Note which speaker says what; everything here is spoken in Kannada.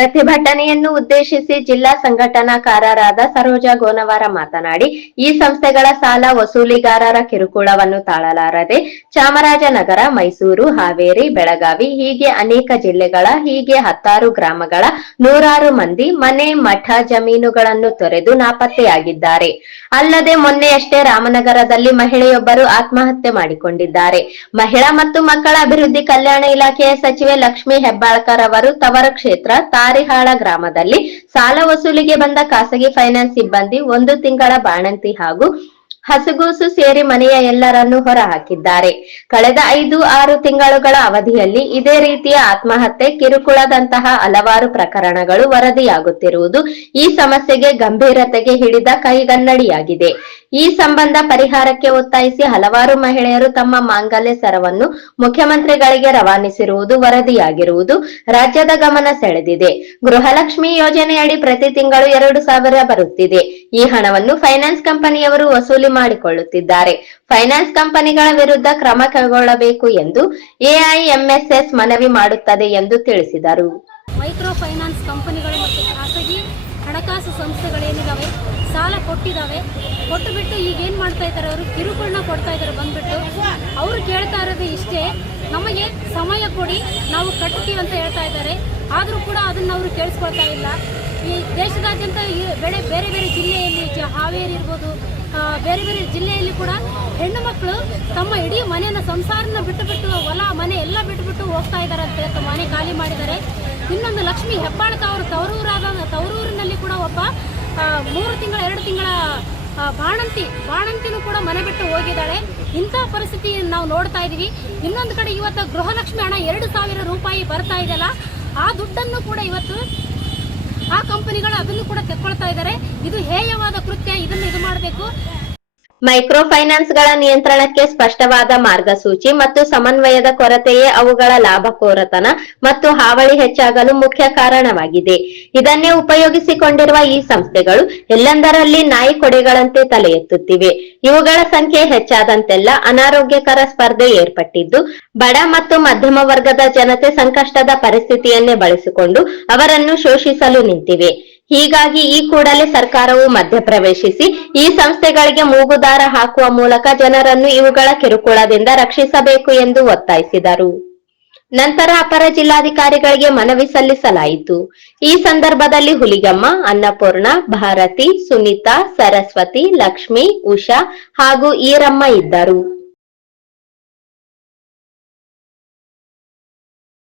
Speaker 1: ಪ್ರತಿಭಟನೆಯನ್ನು ಉದ್ದೇಶಿಸಿ ಜಿಲ್ಲಾ ಸಂಘಟನಾಕಾರರಾದ ಸರೋಜ ಗೋನವಾರ ಮಾತನಾಡಿ, ಈ ಸಂಸ್ಥೆಗಳ ಸಾಲ ವಸೂಲಿಗಾರರ ಕಿರುಕುಳವನ್ನು ತಾಳಲಾರದೆ ಚಾಮರಾಜನಗರ, ಮೈಸೂರು, ಹಾವೇರಿ, ಬೆಳಗಾವಿ, ಹೀಗೆ ಅನೇಕ ಜಿಲ್ಲೆಗಳ, ಹೀಗೆ ಹತ್ತಾರು ಗ್ರಾಮಗಳ ನೂರಾರು ಮಂದಿ ಮನೆ ಮಠ ಜಮೀನುಗಳನ್ನು ತೊರೆದು ನಾಪತ್ತೆಯಾಗಿದ್ದಾರೆ. ಅಲ್ಲದೆ ಮೊನ್ನೆಯಷ್ಟೇ ರಾಮನಗರದಲ್ಲಿ ಮಹಿಳೆಯೊಬ್ಬರು ಆತ್ಮಹತ್ಯೆ ಮಾಡಿಕೊಂಡಿದ್ದಾರೆ. ಮಹಿಳಾ ಮತ್ತು ಮಕ್ಕಳ ಅಭಿವೃದ್ಧಿ ಕಲ್ಯಾಣ ಇಲಾಖೆಯ ಸಚಿವೆ ಲಕ್ಷ್ಮೀ ಹೆಬ್ಬಾಳ್ಕರ್ ಅವರು ತವರ ಕ್ಷೇತ್ರ ತಾರಿಹಾಳ ಗ್ರಾಮದಲ್ಲಿ ಸಾಲ ವಸೂಲಿಗೆ ಬಂದ ಖಾಸಗಿ ಫೈನಾನ್ಸ್ ಸಿಬ್ಬಂದಿ ಒಂದು ತಿಂಗಳ ಬಾಣಂತಿ ಹಾಗೂ ಹಸುಗೂಸು ಸೇರಿ ಮನೆಯ ಎಲ್ಲರನ್ನು ಹೊರಹಾಕಿದ್ದಾರೆ. ಕಳೆದ ಐದು ಆರು ತಿಂಗಳುಗಳ ಅವಧಿಯಲ್ಲಿ ಇದೇ ರೀತಿಯ ಆತ್ಮಹತ್ಯೆ, ಕಿರುಕುಳದಂತಹ ಹಲವಾರು ಪ್ರಕರಣಗಳು ವರದಿಯಾಗುತ್ತಿರುವುದು ಈ ಸಮಸ್ಯೆಗೆ ಗಂಭೀರತೆಗೆ ಹಿಡಿದ ಕೈಗನ್ನಡಿಯಾಗಿದೆ. ಈ ಸಂಬಂಧ ಪರಿಹಾರಕ್ಕೆ ಒತ್ತಾಯಿಸಿ ಹಲವಾರು ಮಹಿಳೆಯರು ತಮ್ಮ ಮಾಂಗಲ್ಯ ಸರವನ್ನು ಮುಖ್ಯಮಂತ್ರಿಗಳಿಗೆ ರವಾನಿಸಿರುವುದು ವರದಿಯಾಗಿರುವುದು ರಾಜ್ಯದ ಗಮನ ಸೆಳೆದಿದೆ. ಗೃಹಲಕ್ಷ್ಮಿ ಯೋಜನೆಯಡಿ ಪ್ರತಿ ತಿಂಗಳು ಎರಡು ಸಾವಿರ ಬರುತ್ತಿದೆ. ಈ ಹಣವನ್ನು ಫೈನಾನ್ಸ್ ಕಂಪನಿಯವರು ವಸೂಲಿ ಮಾಡಿಕೊಳ್ಳುತ್ತಿದ್ದಾರೆ. ಫೈನಾನ್ಸ್ ಕಂಪನಿಗಳ ವಿರುದ್ಧ ಕ್ರಮ ಕೈಗೊಳ್ಳಬೇಕು ಎಂದು ಎಐಎಂಎಸ್ಎಸ್ ಮನವಿ ಮಾಡುತ್ತದೆ ಎಂದು ತಿಳಿಸಿದರು.
Speaker 2: ಮೈಕ್ರೋ ಫೈನಾನ್ಸ್ ಕಂಪನಿಗಳು ಮತ್ತು ಖಾಸಗಿ ಹಣಕಾಸು ಸಂಸ್ಥೆಗಳೇನಿದಾವೆ? ಸಾಲ ಕೊಟ್ಟಿದ್ದಾವೆ ಕೊಟ್ಟು ಬಿಟ್ಟು ಈಗ ಏನು ಮಾಡ್ತಾ ಇದ್ದಾರೆ ಅವರು? ಕಿರುಕುಳನ ಕೊಡ್ತಾ ಇದ್ದಾರೆ ಬಂದ್ಬಿಟ್ಟು. ಅವರು ಕೇಳ್ತಾ ಇರೋದು ಇಷ್ಟೇ. ನಮಗೆ ಸಮಯ ಕೊಡಿ, ನಾವು ಕಟ್ತೀವಿ ಅಂತ ಹೇಳ್ತಾ ಇದ್ದಾರೆ. ಆದರೂ ಕೂಡ ಅದನ್ನು ಅವರು ಕೇಳಿಸ್ಕೊಳ್ತಾ ಇಲ್ಲ. ಈ ದೇಶದಾದ್ಯಂತ ಬೆಳೆ ಬೇರೆ ಬೇರೆ ಜಿಲ್ಲೆಯಲ್ಲಿ ಹಾವೇರಿ ಇರ್ಬೋದು ಬೇರೆ ಬೇರೆ ಜಿಲ್ಲೆಯಲ್ಲಿ ಕೂಡ ಹೆಣ್ಣು ಮಕ್ಕಳು ತಮ್ಮ ಇಡೀ ಮನೆಯ ಸಂಸಾರನ ಬಿಟ್ಟು ಬಿಟ್ಟು ಹೊಲ, ಮನೆ ಎಲ್ಲ ಬಿಟ್ಟುಬಿಟ್ಟು ಬಿಟ್ಟು ಹೋಗ್ತಾ ಅಂತ ಹೇಳ್ತಾ ಮನೆ ಖಾಲಿ ಮಾಡಿದ್ದಾರೆ. ಇನ್ನೊಂದು ಲಕ್ಷ್ಮಿ ಹೆಬ್ಬಾಳ್ಕ ಅವರು ತವರೂರಾದ, ತವರೂರಿನಲ್ಲಿ ಕೂಡ ಒಬ್ಬ ಮೂರು ತಿಂಗಳ, ಎರಡು ತಿಂಗಳ ಬಾಣಂತಿ, ಬಾಣಂತಿನೂ ಕೂಡ ಮನೆ ಬಿಟ್ಟು ಹೋಗಿದ್ದಾಳೆ. ಇಂಥ ಪರಿಸ್ಥಿತಿ ನಾವು ನೋಡ್ತಾ ಇದ್ದೀವಿ. ಇನ್ನೊಂದು ಕಡೆ ಇವತ್ತು ಗೃಹಲಕ್ಷ್ಮಿ ಹಣ ಎರಡು ಸಾವಿರ ರೂಪಾಯಿ ಬರ್ತಾ ಇದೆಯಲ್ಲ, ಆ ದುಡ್ಡನ್ನು ಕೂಡ ಇವತ್ತು ಆ ಕಂಪನಿಗಳು ಅದನ್ನು ಕೂಡ ತೆಕ್ಕೊಳ್ತಾ ಇದ್ದಾರೆ. ಇದು ಹೇಯವಾದ ಕೃತ್ಯ, ಇದನ್ನು ಇದು ಮಾಡಬೇಕು.
Speaker 1: ಮೈಕ್ರೋ ಫೈನಾನ್ಸ್ಗಳ ನಿಯಂತ್ರಣಕ್ಕೆ ಸ್ಪಷ್ಟವಾದ ಮಾರ್ಗಸೂಚಿ ಮತ್ತು ಸಮನ್ವಯದ ಕೊರತೆಯೇ ಅವುಗಳ ಲಾಭಕೋರತನ ಮತ್ತು ಹಾವಳಿ ಹೆಚ್ಚಾಗಲು ಮುಖ್ಯ ಕಾರಣವಾಗಿದೆ. ಇದನ್ನೇ ಉಪಯೋಗಿಸಿಕೊಂಡಿರುವ ಈ ಸಂಸ್ಥೆಗಳು ಎಲ್ಲೆಂದರಲ್ಲಿ ನಾಯಿ ಕೊಡೆಗಳಂತೆ ತಲೆ ಎತ್ತುತ್ತಿವೆ ಇವುಗಳ ಸಂಖ್ಯೆ ಹೆಚ್ಚಾದಂತೆಲ್ಲ ಅನಾರೋಗ್ಯಕರ ಸ್ಪರ್ಧೆ ಏರ್ಪಟ್ಟಿದ್ದು, ಬಡ ಮತ್ತು ಮಧ್ಯಮ ವರ್ಗದ ಜನತೆ ಸಂಕಷ್ಟದ ಪರಿಸ್ಥಿತಿಯನ್ನೇ ಬಳಸಿಕೊಂಡು ಅವರನ್ನು ಶೋಷಿಸಲು ನಿಂತಿವೆ. ಹೀಗಾಗಿ ಈ ಕೂಡಲೇ ಸರ್ಕಾರವು ಮಧ್ಯಪ್ರವೇಶಿಸಿ ಈ ಸಂಸ್ಥೆಗಳಿಗೆ ಮೂಗುದಾರ ಹಾಕುವ ಮೂಲಕ ಜನರನ್ನು ಇವುಗಳ ಕಿರುಕುಳದಿಂದ ರಕ್ಷಿಸಬೇಕು ಎಂದು ಒತ್ತಾಯಿಸಿದರು. ನಂತರ ಅಪರ ಜಿಲ್ಲಾಧಿಕಾರಿಗಳಿಗೆ ಮನವಿ ಸಲ್ಲಿಸಲಾಯಿತು. ಈ ಸಂದರ್ಭದಲ್ಲಿ ಹುಲಿಗಮ್ಮ, ಅನ್ನಪೂರ್ಣ, ಭಾರತಿ, ಸುನೀತಾ, ಸರಸ್ವತಿ, ಲಕ್ಷ್ಮಿ, ಉಷಾ ಹಾಗೂ ಈರಮ್ಮ ಇದ್ದರು.